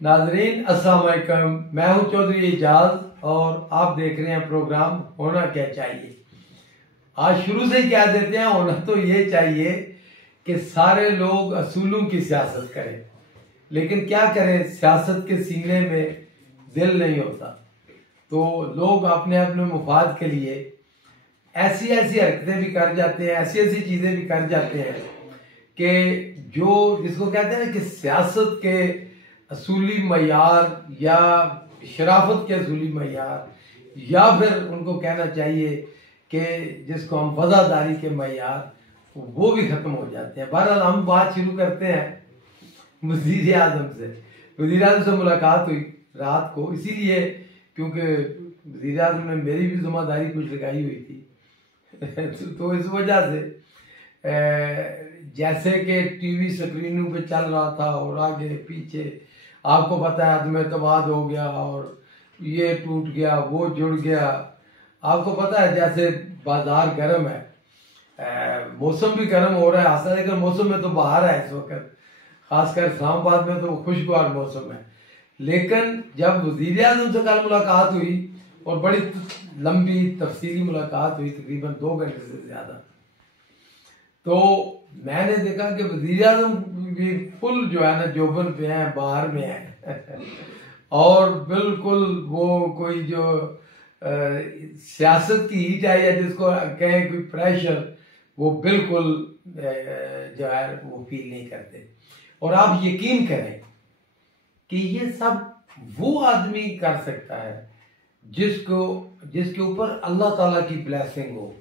नाजरीन अस्सलाम वालेकुम, मैं हूं चौधरी एजाज और आप देख रहे हैं प्रोग्राम होना क्या चाहिए। आज शुरू से क्या देते हैं, होना तो ये चाहिए कि सारे लोग असूलों की सियासत करें, लेकिन क्या करें, सियासत के सीने में दिल नहीं होता। तो लोग अपने अपने मुफाद के लिए ऐसी ऐसी हरकतें भी कर जाते हैं, ऐसी ऐसी चीज़ें भी कर जाते हैं कि जो जिसको कहते हैं ना कि सियासत के असूली मयार या शराफत के असूली मयार, या फिर उनको कहना चाहिए कि जिसको हम वज़ादारी के मयार, वो भी ख़त्म हो जाते हैं। बहरहाल हम बात शुरू करते हैं वज़ीर आज़म से। वज़ीर आज़म से मुलाकात हुई रात को, इसीलिए क्योंकि वज़ीर आज़म ने मेरी भी ज़िम्मेदारी कुछ लगाई हुई थी तो इस वजह से जैसे कि टीवी स्क्रीनों पे चल रहा था और आगे पीछे आपको पता है आदम एतमाद हो गया और ये टूट गया वो जुड़ गया। आपको पता है जैसे बाजार गर्म है, मौसम भी गर्म हो रहा है, आसा लेकिन मौसम में तो बाहर है इस वक्त, खासकर इस्लामाबाद में तो खुशगवार मौसम है। लेकिन जब वज़ीर आज़म से कल मुलाकात हुई और बड़ी लंबी तफसीली मुलाकात हुई, तकरीबन 2 घंटे से ज़्यादा, तो मैंने देखा कि वज़ीर आज़म भी फुल जो है ना जोबन पे हैं, बाहर में है और बिल्कुल वो कोई जो सियासत की हीट आई है, जिसको कहें कोई प्रेशर, वो बिल्कुल जो है वो फील नहीं करते। और आप यकीन करें कि ये सब वो आदमी कर सकता है जिसके ऊपर अल्लाह ताला की ब्लेसिंग हो,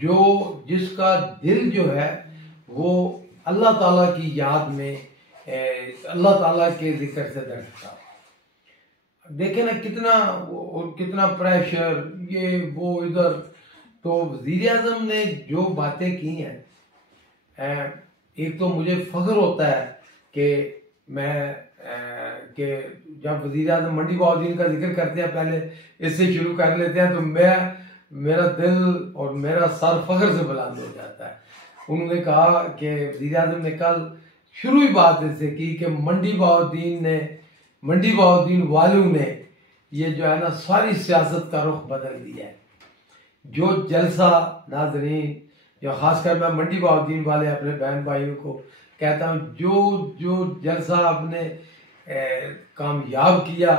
जो जिसका दिल जो है वो अल्लाह ताला की याद में, अल्लाह ताला के जिक्र से धड़कता। देखे ना कितना प्रेशर, ये वो इधर। तो वज़ीर आज़म ने जो बातें की हैं, एक तो मुझे फख्र होता है कि कि जब वज़ीर आज़म मंडी बहाउद्दीन का जिक्र करते हैं, पहले इससे शुरू कर लेते हैं, तो मेरा दिल और मेरा सर फख्र से बुलंद हो जाता है। उन्होंने कहा कि वज़ीर आज़म ने कल शुरू ही बात इससे की कि मंडी बहाउद्दीन वालों ने ये जो है ना सारी सियासत का रुख बदल दिया है। जो जलसा, नाजरीन, जो खासकर मैं मंडी बहाउद्दीन वाले अपने बहन भाइयों को कहता हूँ, जो जलसा आपने कामयाब किया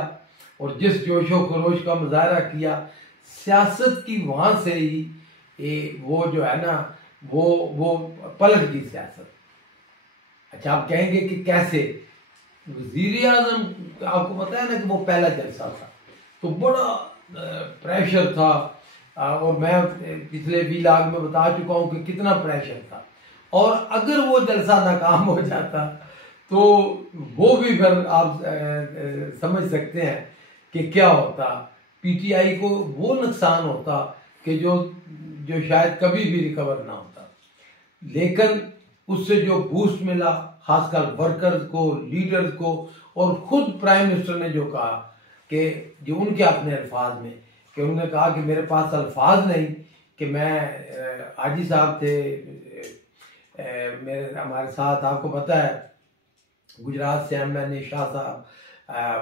और जिस जोशो खरोश का मुजाहरा किया, सियासत की वहाँ से ही वो जो है ना वो पलट की सियासत। अच्छा, आप कहेंगे कि कैसे? वज़ीर आज़म, आपको पता है ना कि वो पहला जलसा था तो बड़ा प्रेशर था, और मैं पिछले व्लॉग में बता चुका हूँ कि कितना प्रेशर था। और अगर वो जलसा नाकाम हो जाता तो वो भी फिर आप समझ सकते हैं कि क्या होता। पीटीआई को वो नुकसान होता कि जो शायद कभी भी रिकवर ना होता। लेकिन उससे जो बूस्ट मिला, खासकर वर्कर्स को, लीडर्स को, और खुद प्राइम मिनिस्टर ने जो कहा कि जो उनके अपने अल्फाज में, कि उन्होंने कहा कि मेरे पास अल्फाज नहीं, कि मैं हाजी साहब थे मेरे हमारे साथ, आपको पता है गुजरात से MNA शाह साहब,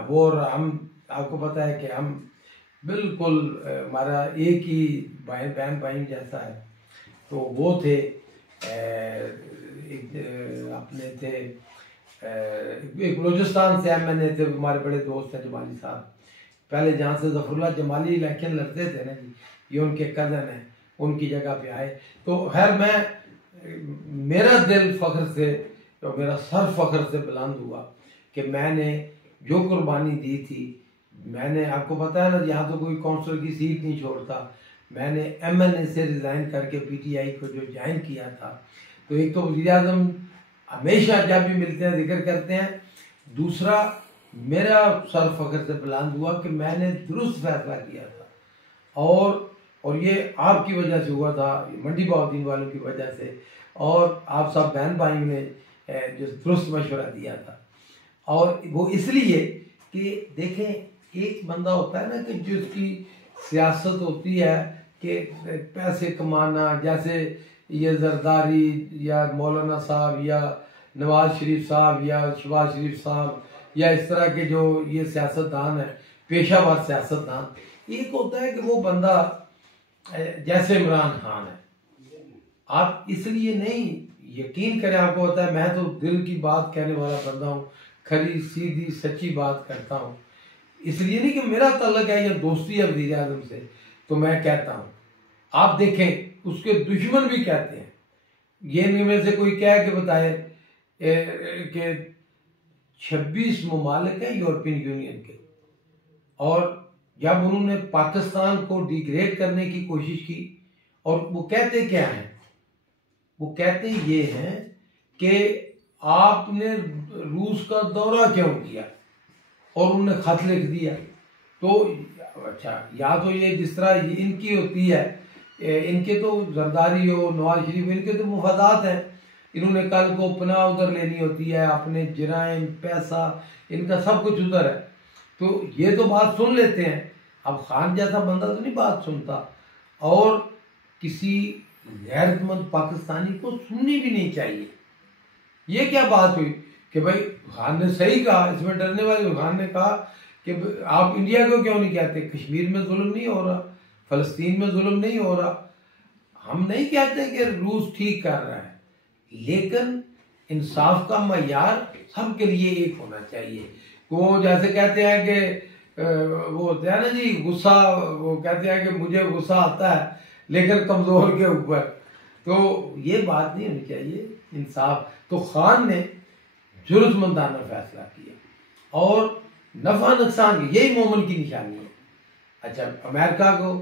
वो, और हम, आपको पता है कि हम बिल्कुल हमारा एक ही बहन भाई जैसा है। तो वो थे, अपने थे, एक बलूचिस्तान से MNA थे, हमारे बड़े दोस्त हैं जमाली साहब, पहले जहाँ से ज़फ़रुल्लाह जमाली इलेक्शन लड़ते थे ना जी, ये उनके कज़न हैं, उनकी जगह पे आए। तो खैर मेरा दिल फ़ख्र से और मेरा सर फ़ख्र से बुलंद हुआ कि मैंने जो कुर्बानी दी थी, मैंने, आपको पता है ना, यहाँ तो कोई काउंसलर की सीट नहीं छोड़ता, मैंने MNA से रिज़ाइन करके PTI को जो ज्वाइन किया था। तो एक तो वज़ीर आज़म हमेशा जब भी मिलते हैं जिक्र करते हैं, दूसरा मेरा सर फख्र से बुलंद हुआ कि मैंने दुरुस्त फैसला किया था, और ये आपकी वजह से हुआ था, मंडी बहाउद्दीन वालों की वजह से, और आप सब बहन भाइयों ने जो दुरुस्त मशवरा दिया था। और वो इसलिए कि देखें, एक बंदा होता है ना कि जिसकी सियासत होती है कि पैसे कमाना, जैसे ये जरदारी या मौलाना साहब या नवाज शरीफ साहब या शहबाज शरीफ साहब या इस तरह के जो ये सियासतदान है, पेशावर सियासतदान, एक होता है कि वो बंदा जैसे इमरान खान है, आप इसलिए नहीं, यकीन करें आपको होता है मैं तो दिल की बात कहने वाला बंदा हूँ, खरी सीधी सच्ची बात करता हूँ, इसलिए नहीं कि मेरा तल्लक है या दोस्ती है वज़ीर आज़म से, तो मैं कहता हूँ। आप देखें उसके दुश्मन भी कहते हैं, ये इनमें से कोई कह के बताए कि 26 ममालिक हैं यूरोपियन यूनियन के, और जब उन्होंने पाकिस्तान को डिग्रेड करने की कोशिश की, और वो कहते क्या हैं, वो कहते ये हैं कि आपने रूस का दौरा क्यों किया, और उन्होंने खत लिख दिया। तो अच्छा, या तो ये जिस तरह इनकी होती है, इनके तो जरदारी हो, नवाज शरीफ, इनके तो मुफादात हैं, इन्होंने कल को पनाह उधर लेनी होती है, अपने जराइम, पैसा, इनका सब कुछ उधर है, तो ये तो बात सुन लेते हैं। अब खान जैसा बंदा तो नहीं बात सुनता, और किसी गैरतमंद पाकिस्तानी को सुननी भी नहीं चाहिए। ये क्या बात हुई कि भाई खान ने सही कहा, इसमें डरने वाले, खान ने कहा कि आप इंडिया को क्यों नहीं कहते, कश्मीर में जुल्म नहीं हो रहा, फलस्तीन में जुल्म नहीं हो रहा, हम नहीं कहते कि रूस ठीक कर रहा है, लेकिन इंसाफ का मयार सबके लिए एक होना चाहिए। वो जैसे कहते हैं कि वो होता है ना जी, गुस्सा, वो कहते हैं कि मुझे गुस्सा आता है लेकिन कमजोर के ऊपर, तो ये बात नहीं होनी चाहिए, इंसाफ। तो खान ने जुर्मंदाना फैसला किया, और नफा नुकसान, यही मोमिन की निशानी है। अच्छा, अमेरिका को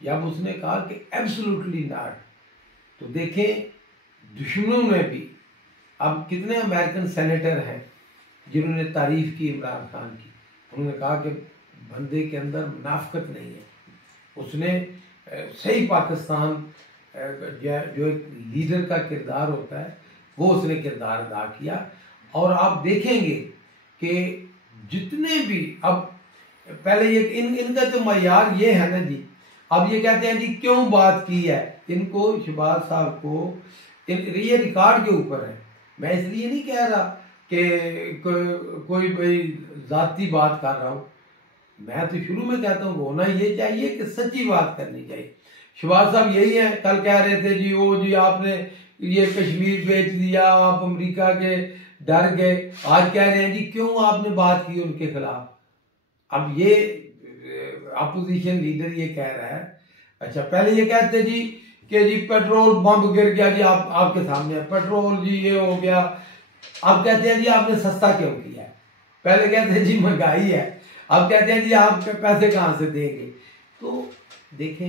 जब उसने कहा कि एब्सोल्युटली नॉट, तो देखें दुश्मनों ने भी, अब कितने अमेरिकन सेनेटर हैं जिन्होंने तारीफ की इमरान खान की, उन्होंने कहा कि बंदे के अंदर मुनाफिकत नहीं है, उसने सही पाकिस्तान जो एक लीडर का किरदार होता है वो उसने किरदार अदा किया। और आप देखेंगे कि जितने भी, अब पहले ये इनका तो मयार ये है ना जी, अब ये कहते हैं जी क्यों बात की है, इनको शहबाज साहब को ये रिकॉर्ड के ऊपर है। मैं इसलिए नहीं कह रहा कि कोई भाई जाती बात कर रहा हूँ, मैं तो शुरू में कहता हूँ होना ये चाहिए कि सच्ची बात करनी चाहिए। शहबाज साहब यही है, कल कह रहे थे जी वो जी आपने ये कश्मीर बेच दिया, आप अमेरिका के डर गए, आज कह रहे हैं जी क्यों आपने बात की उनके खिलाफ। अब ये अपोजिशन लीडर ये कह रहा है, अच्छा पहले ये कहते जी कि जी पेट्रोल बम गिर गया जी, आपके सामने पेट्रोल जी ये हो गया, अब कहते हैं जी आपने सस्ता क्यों किया है, पहले कहते हैं जी महंगाई है, अब कहते हैं जी आप पैसे कहाँ से देंगे। तो देखें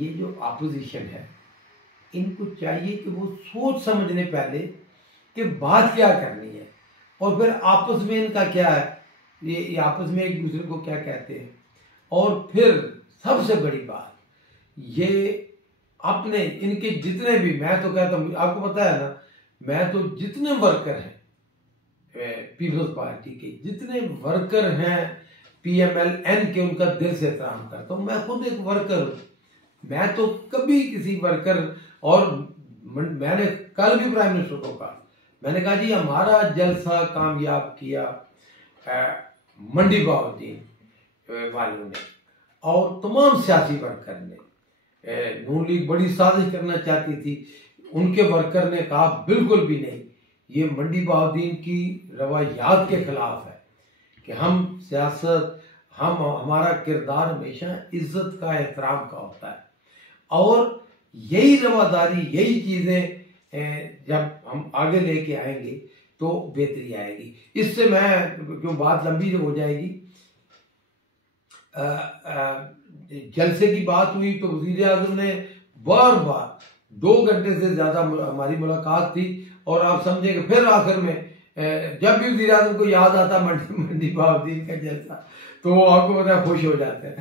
ये जो अपोजिशन है, इनको चाहिए कि वो सोच समझने पहले कि बात क्या करनी है, और फिर आपस में इनका क्या है, ये आपस में एक दूसरे को क्या कहते हैं, और फिर सबसे बड़ी बात ये अपने इनके जितने भी, मैं तो कहता हूँ आपको पता है ना, मैं तो जितने वर्कर हैं पीपल्स पार्टी के, जितने वर्कर हैं PMLN के, उनका दिल से एहतराम करता हूँ। मैं खुद एक वर्कर हूँ, मैं तो कभी किसी वर्कर, और मैंने कल भी प्राइम मिनिस्टर को कहा, मैंने कहा जी हमारा जलसा कामयाब किया मंडी बहाउद्दीन वालों ने और तमाम सियासी वर्कर ने। नून लीग बड़ी साजिश करना चाहती थी, उनके वर्कर ने कहा बिल्कुल भी नहीं, ये मंडी बहाउद्दीन की रवायात के खिलाफ है कि हम सियासत, हमारा किरदार हमेशा इज्जत का, एहतराम का होता है, और यही रवादारी, यही चीज़ें जब हम आगे लेके आएंगे तो बेहतरी आएगी। इससे मैं, क्यों बात लंबी हो जाएगी, जलसे की बात हुई तो वज़ीर आज़म ने बार बार 2 घंटे से ज़्यादा हमारी मुलाकात थी, और आप समझेंगे फिर आखिर में जब भी वज़ीर आज़म को याद आता मंडी बहाउद्दीन का जलसा, तो वो आपको पता खुश हो जाते हैं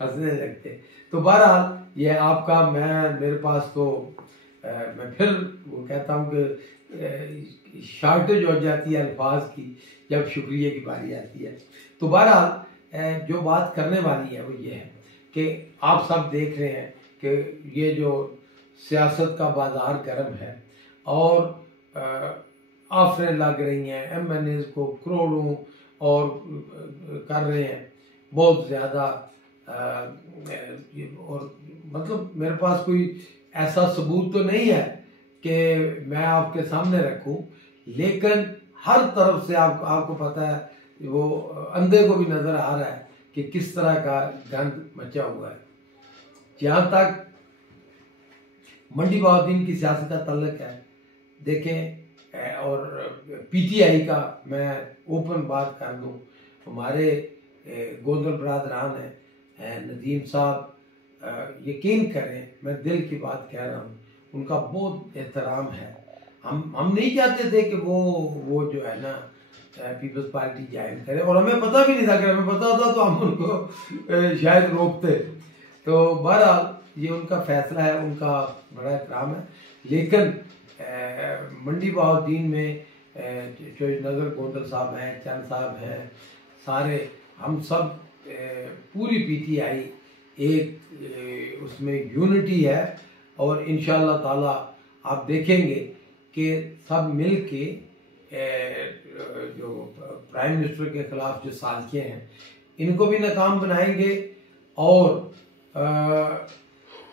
हंसने लगते। तो बहरहाल ये आपका, मेरे पास तो मैं फिर वो कहता हूँ कि शॉर्टेज हो जाती है अल्फाज की जब शुक्रिया की बारी आती है। तो बहरहाल जो बात करने वाली है वो ये है कि आप सब देख रहे हैं कि ये जो सियासत का बाजार गर्म है, और ऑफरें लग रही हैं, MNAs को करोड़ों और कर रहे हैं बहुत ज़्यादा। और मतलब मेरे पास कोई ऐसा सबूत तो नहीं है कि मैं आपके सामने रखूं, लेकिन हर तरफ से आपको पता है वो अंधे को भी नजर आ रहा है कि किस तरह का गंद मचा हुआ है। जहां तक मंडी बहाउद्दीन की सियासत का तल्लक है, देखें, और PTI का मैं ओपन बात कर दूं, हमारे गोंदल बरादरान है, नदीम साहब, यकीन करें मैं दिल की बात कह रहा हूँ, उनका बहुत एहतराम है। हम नहीं चाहते थे कि वो जो है ना पीपल्स पार्टी ज्वाइन करे, और हमें पता भी नहीं था, कि हमें पता होता तो हम उनको शायद रोकते। तो बहरहाल ये उनका फैसला है, उनका बड़ा एहतराम है। लेकिन मंडी बहाउद्दीन में नज़र गोंदल साहब हैं, चंद साहब हैं, सारे हम सब पूरी PTI एक उसमें यूनिटी है। और इंशाअल्लाह ताला आप देखेंगे कि सब मिल के जो प्राइम मिनिस्टर के खिलाफ जो साजिशें हैं इनको भी नाकाम बनाएंगे। और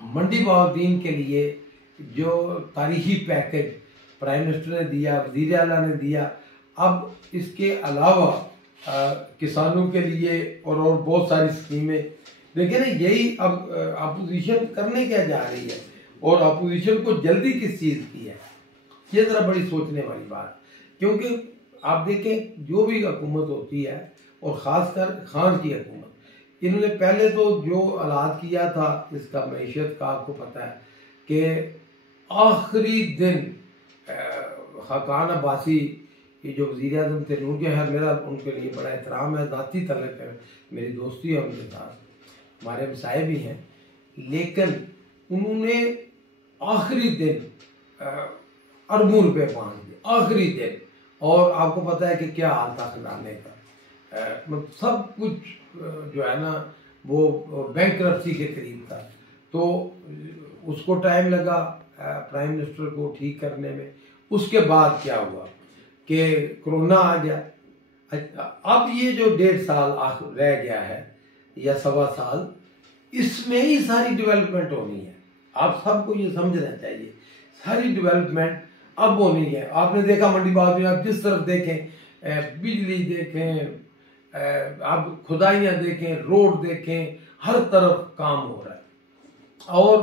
मंडी बहाउद्दीन के लिए जो तारीखी पैकेज प्राइम मिनिस्टर ने दिया, वज़ीर आला ने दिया, अब इसके अलावा किसानों के लिए और बहुत सारी स्कीमें, देखिए ना, यही अब अपोजिशन करने क्या जा रही है, और अपोजिशन को जल्दी किस चीज़ की है, ये ज़रा बड़ी सोचने वाली बात। क्योंकि आप देखें जो भी हुकूमत होती है, और ख़ासकर खान की हुकूमत, इन्होंने पहले तो जो हालात किया था इसका मईशत का, आपको पता है कि आखिरी दिन खाकान अब्बासी ये जो वज़ीर आज़म थे, उनके खैर मेरा उनके लिए बड़ा एहतराम है, ज़ाती तल्लुक़ है, मेरी दोस्ती है उनके साथ, हमारे हमसाए भी हैं। लेकिन उन्होंने आखिरी दिन अरबों रुपए बांध दिए आखिरी दिन, और आपको पता है कि क्या हाल था खजाने का, मतलब सब कुछ जो है ना वो बैंकरप्सी के करीब था। तो उसको टाइम लगा प्राइम मिनिस्टर को ठीक करने में। उसके बाद क्या हुआ कि कोरोना आ गया। अब ये जो 1.5 साल रह गया है या 1.25 साल, इसमें ही सारी डेवलपमेंट होनी है। आप सबको ये समझना चाहिए, सारी डेवलपमेंट अब होनी है। आपने देखा मंडी बहाउद्दीन, आप जिस तरफ देखें, बिजली देखें, आप खुदाइयाँ देखें, रोड देखें, हर तरफ काम हो रहा है। और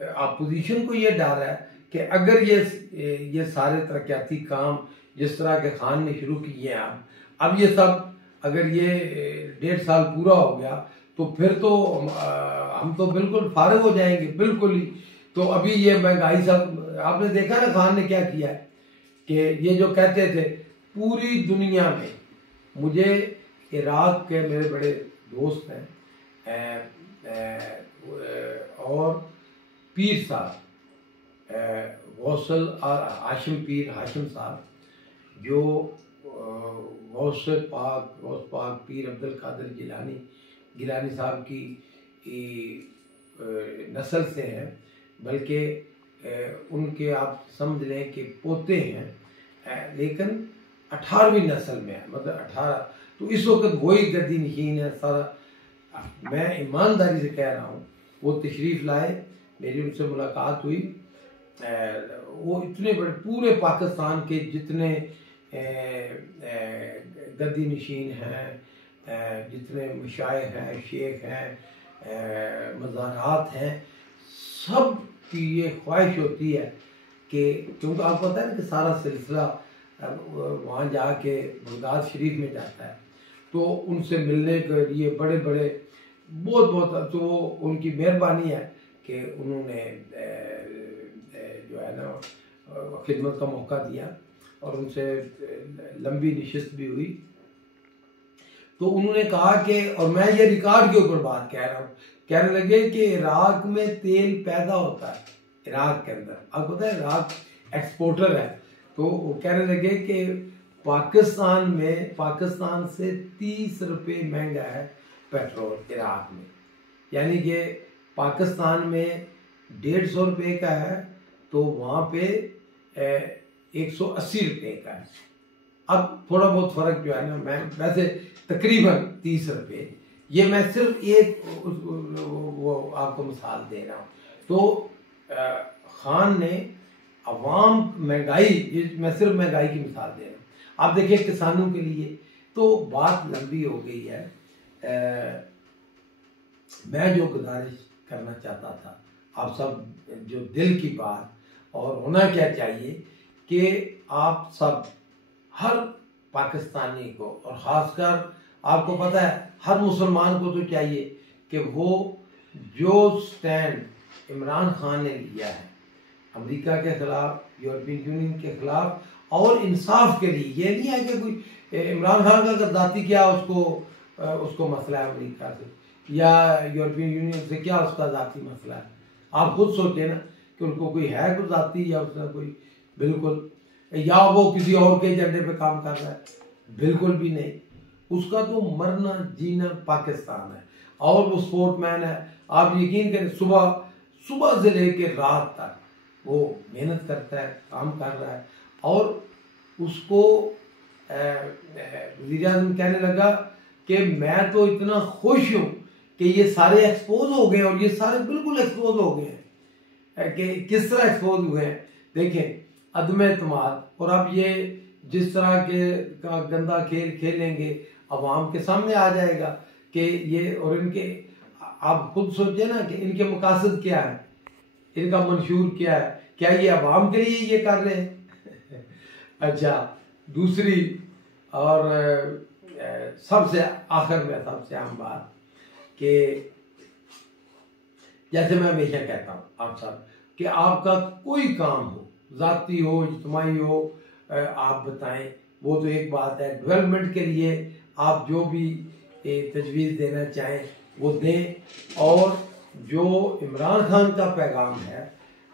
अपोजिशन को ये डर है कि अगर ये सारे तरक्याती काम जिस तरह के खान ने शुरू किए हैं, अब ये सब अगर ये 1.5 साल पूरा हो गया तो फिर तो हम तो बिल्कुल फारिग हो जाएंगे, बिल्कुल ही। तो अभी ये महंगाई सब आपने देखा ना, खान ने क्या किया है कि ये जो कहते थे पूरी दुनिया में, मुझे इराक के मेरे बड़े दोस्त हैं और पीर साहब गौसल हाशिम पीर हाशिम साहब, जो गौस पाक पीर अब्दुल कादिर गिलानी साहब की नस्ल से हैं, बल्कि उनके आप समझ लें कि पोते हैं, लेकिन 18वीं नस्ल में है, मतलब 18। तो इस वक्त वही गद्दी नशीन है सारा। मैं ईमानदारी से कह रहा हूँ, वो तशरीफ़ लाए, मेरी उनसे मुलाकात हुई। वो इतने बड़े पूरे पाकिस्तान के जितने गद्दी नशीन हैं, जितने मशाइख हैं, शेख हैं, मज़ारात हैं, सब की ये ख्वाहिश होती है कि, क्योंकि आपको पता है ना कि सारा सिलसिला वहाँ जाके बगदाद शरीफ में जाता है, तो उनसे मिलने के लिए बड़े बड़े बहुत तो उनकी मेहरबानी है कि उन्होंने जो है ना खिदमत का मौका दिया, और उनसे लंबी नशिस्त भी हुई। तो उन्होंने कहा कि, और मैं ये रिकॉर्ड के ऊपर बात कह रहा हूँ, कहने लगे कि इराक में तेल पैदा होता है, इराक के अंदर, आपको पता है इराक एक्सपोर्टर है। तो वो कहने लगे कि पाकिस्तान से 30 रुपये महंगा है पेट्रोल इराक में, यानी कि पाकिस्तान में 150 रुपये का है, तो वहाँ पे 180 रुपये का है। अब थोड़ा बहुत फर्क जो है ना, मैं वैसे तकरीबन 30 रुपये, ये मैं सिर्फ एक वो आपको मिसाल दे रहा हूँ। तो खान ने अवाम महंगाई, मैं सिर्फ महंगाई की मिसाल दे रहा हूँ। आप देखिए किसानों के लिए तो बात लंबी हो गई है। मैं जो गुजारिश करना चाहता था, आप सब जो दिल की बात, और होना क्या चाहिए कि आप सब हर पाकिस्तानी को, और ख़ासकर आपको पता है हर मुसलमान को तो चाहिए कि वो जो स्टैंड इमरान खान ने लिया है अमेरिका के ख़िलाफ़, यूरोपियन यूनियन के ख़िलाफ़, और इंसाफ के लिए, ये नहीं है कि कोई इमरान खान का अगर जाती क्या उसको मसला है अमेरिका से या यूरोपियन यूनियन से, क्या उसका जाती मसला है। आप खुद सोचें ना कि उनको कोई है कोई जाती, या उसका कोई बिल्कुल, या वो किसी और के एजेंडे पे काम कर रहा है, बिल्कुल भी नहीं। उसका तो मरना जीना पाकिस्तान है, और वो स्पोर्टमैन है। आप यकीन करें सुबह से लेके रात तक वो मेहनत करता है, काम कर रहा है। और उसको वज़ीर-ए-आज़म कहने लगा कि मैं तो इतना खुश हूँ कि ये सारे एक्सपोज हो गए, और ये सारे बिल्कुल एक्सपोज हो गए हैं। कि किस तरह एक्सपोज हुए हैं देखें, अदम एतमाद। और अब ये जिस तरह के का गंदा खेल खेलेंगे अवाम के सामने आ जाएगा कि ये, और इनके आप खुद सोचिए ना कि इनके मकासद क्या है, इनका मंशूर क्या है, क्या ये अवाम के लिए ये कर रहे हैं? अच्छा, दूसरी और सबसे आखिर में सबसे अहम बात कि जैसे मैं हमेशा कहता हूँ आप सब कि आपका कोई काम हो, ज़ाती हो, इज्तिमाई हो, आप बताएं, वो तो एक बात है। डेवलपमेंट के लिए आप जो भी तजवीज़ देना चाहें वो दें। और जो इमरान खान का पैगाम है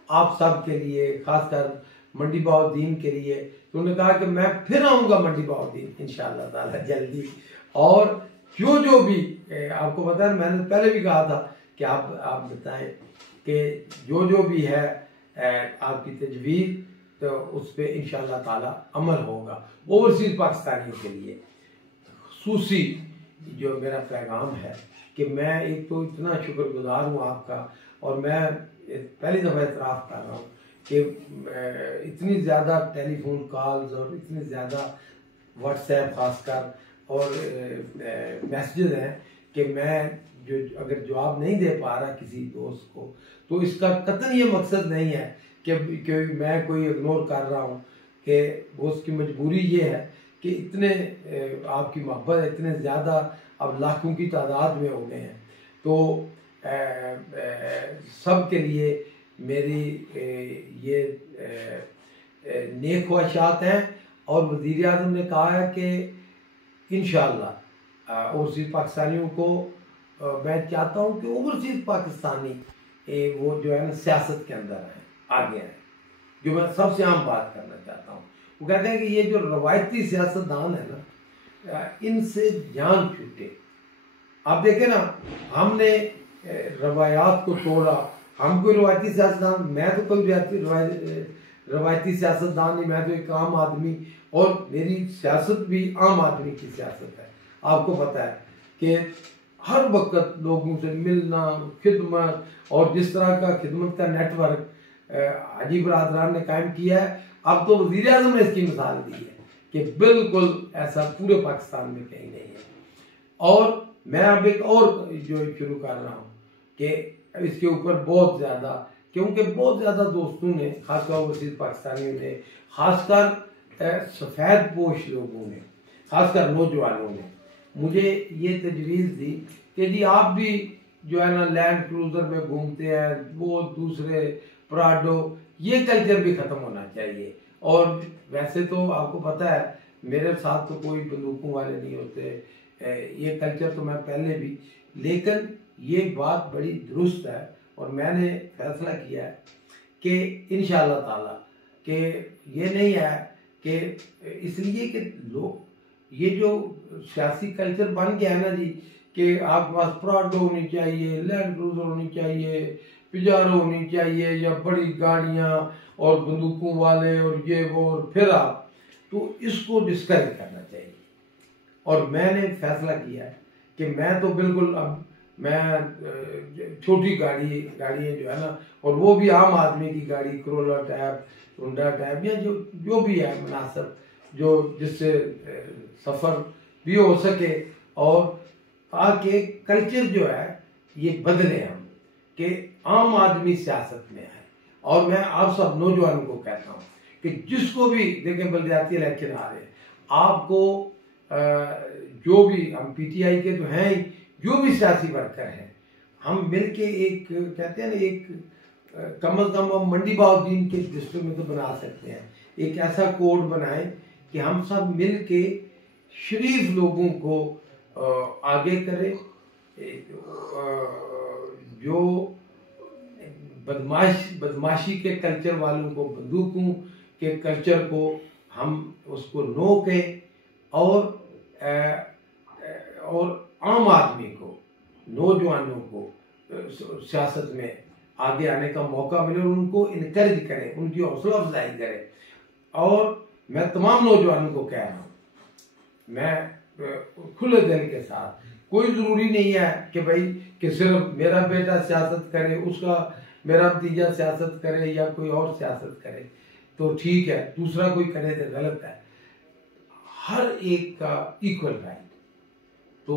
आप सब के लिए, ख़ासकर मंडी बहाउद्दीन के लिए, तो उन्होंने कहा कि मैं फिर आऊँगा मंडी बहाउद्दीन इंशाअल्लाह ताला जल्दी। और जो भी आपको पता है, मैंने पहले भी कहा था कि आप बताएं कि जो भी है आपकी तजवीज़, तो उस पर इंशाअल्लाह ताला अमल होगा। ओवरसीज़ पाकिस्तानियों के लिए खसूसी जो मेरा पैगाम है कि मैं एक तो इतना शुक्रगुजार हूँ आपका, और मैं पहली दफ़ा इतराफ़ कर रहा हूँ कि इतनी ज़्यादा टेलीफोन कॉल्स और इतनी ज़्यादा व्हाट्सएप ख़ासकर और मैसेजेस हैं कि मैं जो अगर जवाब नहीं दे पा रहा किसी दोस्त को, तो इसका कतई ये मकसद नहीं है कि मैं कोई इग्नोर कर रहा हूँ, कि वो उसकी मजबूरी ये है कि इतने आपकी मोहब्बत है, इतने ज़्यादा अब लाखों की तादाद में हो गए हैं। तो सब के लिए मेरी ये नेक ख्वाहिशात हैं। और वज़ीर-ए-आज़म ने कहा है कि इंशाअल्लाह ओवरसीज़ पाकिस्तानियों को मैं चाहता हूँ कि ओवरसीज़ पाकिस्तानी वो जो है ना सियासत के अंदर हैं, आगे हैं। जो मैं सबसे आम बात करना चाहता हूँ, वो कहते हैं कि ये जो रवायती सियासतदान है ना, इनसे जान छूटे। आप देखें ना, हमने रवायात को तोड़ा। हम कोई रवायती सियासतदान, मैं तो कोई रवायती सियासतदान नहीं, मैं तो एक आम आदमी, और मेरी सियासत भी आम आदमी की सियासत है। आपको पता है कि हर वक्त लोगों से मिलना, खिदमत, और जिस तरह का खिदमत का नेटवर्क हाजी बरादरान ने कायम किया है, अब तो वज़ीर-ए-आज़म ने इसकी मिसाल दी है कि बिल्कुल ऐसा पूरे पाकिस्तान में कहीं नहीं है। और मैं अब एक और जो शुरू कर रहा हूँ कि इसके ऊपर बहुत ज़्यादा, क्योंकि बहुत ज़्यादा दोस्तों ने, खासकर ओवरसीज़ पाकिस्तानियों ने, खासकर सफ़ेद पोश लोगों ने, खासकर नौजवानों ने मुझे ये तजवीज़ दी कि जी आप भी जो है ना लैंड क्रूज़र में घूमते हैं, वो दूसरे प्राडो, ये कल्चर भी ख़त्म होना चाहिए। और वैसे तो आपको पता है मेरे साथ तो कोई बंदूकों वाले नहीं होते, ये कल्चर तो मैं पहले भी, लेकिन ये बात बड़ी दुरुस्त है। और मैंने फैसला किया है कि इंशाअल्लाह ताला कि ये नहीं है कि इसलिए कि लोग ये जो सियासी कल्चर बन गया है ना जी, कि आपके पास प्राडो होनी चाहिए, लैंड क्रूज़र होनी चाहिए, पिजारो होनी चाहिए, या बड़ी गाड़ियाँ, और बंदूकों वाले और ये वो और फिर आप, तो इसको डिस्करेज करना चाहिए। और मैंने फैसला किया है कि मैं तो बिल्कुल अब मैं छोटी गाड़ियाँ जो है ना, और वो भी आम आदमी की गाड़ी, करोला टाइप, होंडा टाइप, या जो भी है मुनासिब, जो जिससे सफ़र भी हो सके, और ताकि कल्चर जो है ये बदले हम, कि आम आदमी सियासत में आए। और मैं आप सब नौजवानों को कहता हूँ कि जिसको भी देखें, बलदियाती इलेक्शन आ रहे हैं, आपको जो भी हम पीटीआई के तो हैं ही, जो भी सियासी वर्कर हैं, हम मिलके एक कहते हैं ना, एक कम अज़ कम हम मंडी बहाउद्दीन के डिस्ट्रिक्ट में तो बना सकते हैं, एक ऐसा कोड बनाएं कि हम सब मिल के शरीफ लोगों को आगे करें, जो बदमाशी के कल्चर वालों को, बंदूकों के कल्चर को हम उसको रोकें, और आम आदमी को, नौजवानों को सियासत में आगे आने का मौका मिले, और उनको इनकरेज करें, उनकी हौसला अफजाई करें। और मैं तमाम नौजवानों को कह रहा हूँ, मैं खुले दिल के साथ, कोई ज़रूरी नहीं है कि भाई कि सिर्फ मेरा बेटा सियासत करे, उसका मेरा भतीजा सियासत करे, या कोई और सियासत करे तो ठीक है, दूसरा कोई करे तो गलत है। हर एक का इक्वल राइट। तो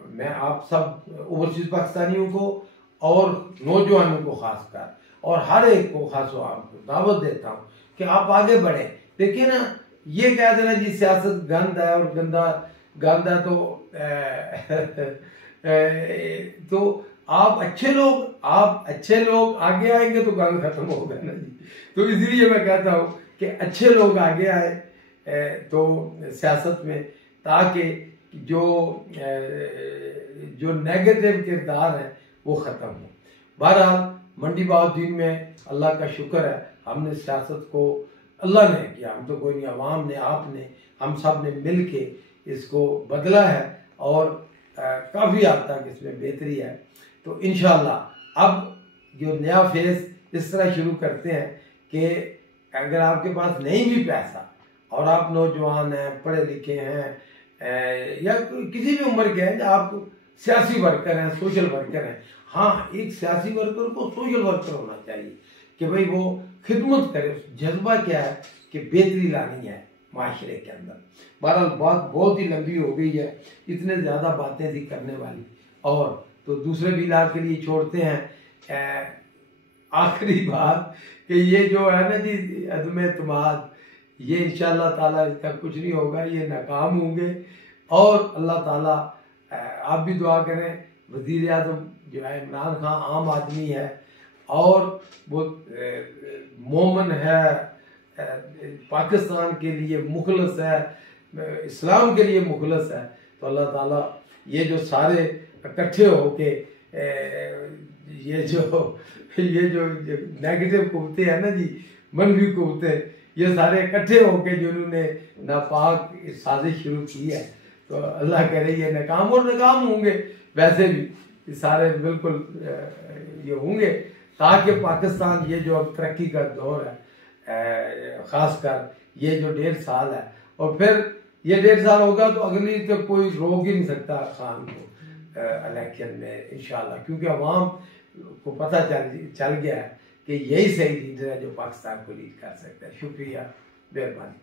मैं आप सब ओवरसीज पाकिस्तानियों को और नौजवानों को खासकर, और हर एक को खास को दावत देता हूँ कि आप आगे बढ़ें। देखिए ना, ये कह देना जी सियासत गंद है और गंद है, तो आप अच्छे लोग आगे आएंगे तो गंद खत्म होगा ना जी। तो इसलिए मैं कहता हूँ कि अच्छे लोग आगे आए तो सियासत में, ताकि जो नेगेटिव किरदार है वो ख़त्म हो। बहरहाल मंडी बहाउद्दीन में अल्लाह का शुक्र है, हमने सियासत को, अल्लाह ने किया, हम तो कोई नहीं, अवाम ने, आपने, हम सब ने मिल के इसको बदला है, और काफ़ी हद तक इसमें बेहतरी है। तो इंशाअल्लाह अब जो नया फेज इस तरह शुरू करते हैं कि अगर आपके पास नहीं भी पैसा, और आप नौजवान हैं, पढ़े लिखे हैं, या किसी भी उम्र के हैं, आप सियासी वर्कर हैं, सोशल वर्कर हैं, हाँ, एक सियासी वर्कर को सोशल वर्कर होना चाहिए कि भाई वो खिदमत करे। जज्बा क्या है कि बेहतरी लानी है माशरे के अंदर। बहरहाल बात बहुत ही लंबी हो गई है, इतने ज़्यादा बातें थी करने वाली, और तो दूसरे भी इलाज के लिए छोड़ते हैं। आखिरी बात कि ये जो है ना जी अदम एतमाद, ये इंशाअल्लाह ताला इसका कुछ नहीं होगा, ये नाकाम होंगे। और अल्लाह ताला, आप भी दुआ करें, वज़ीर आज़म जो है इमरान खान आम आदमी है, और वो मोमन है, पाकिस्तान के लिए मुखलस है, इस्लाम के लिए मुखलस है। तो अल्लाह ताला ये जो सारे इकट्ठे होके ये जो नेगेटिव कुव्वतें हैं ना जी, मनफी कुव्वतें, ये सारे इकट्ठे होके जो उन्होंने नापाक साजिश शुरू की है, तो अल्लाह करे ये नाकाम, और नाकाम होंगे वैसे भी, ये सारे बिल्कुल ये होंगे, ताकि पाकिस्तान ये जो अब तरक्की का दौर है, ख़ासकर ये जो 1.5 साल है, और फिर ये 1.5 साल होगा तो अगली तो कोई रोक ही नहीं सकता खान को इलेक्शन में इंशाल्लाह, क्योंकि अवाम को पता चल गया है कि यही सही लीडर है जो पाकिस्तान को लीड कर सकता है। शुक्रिया, मेहरबानी।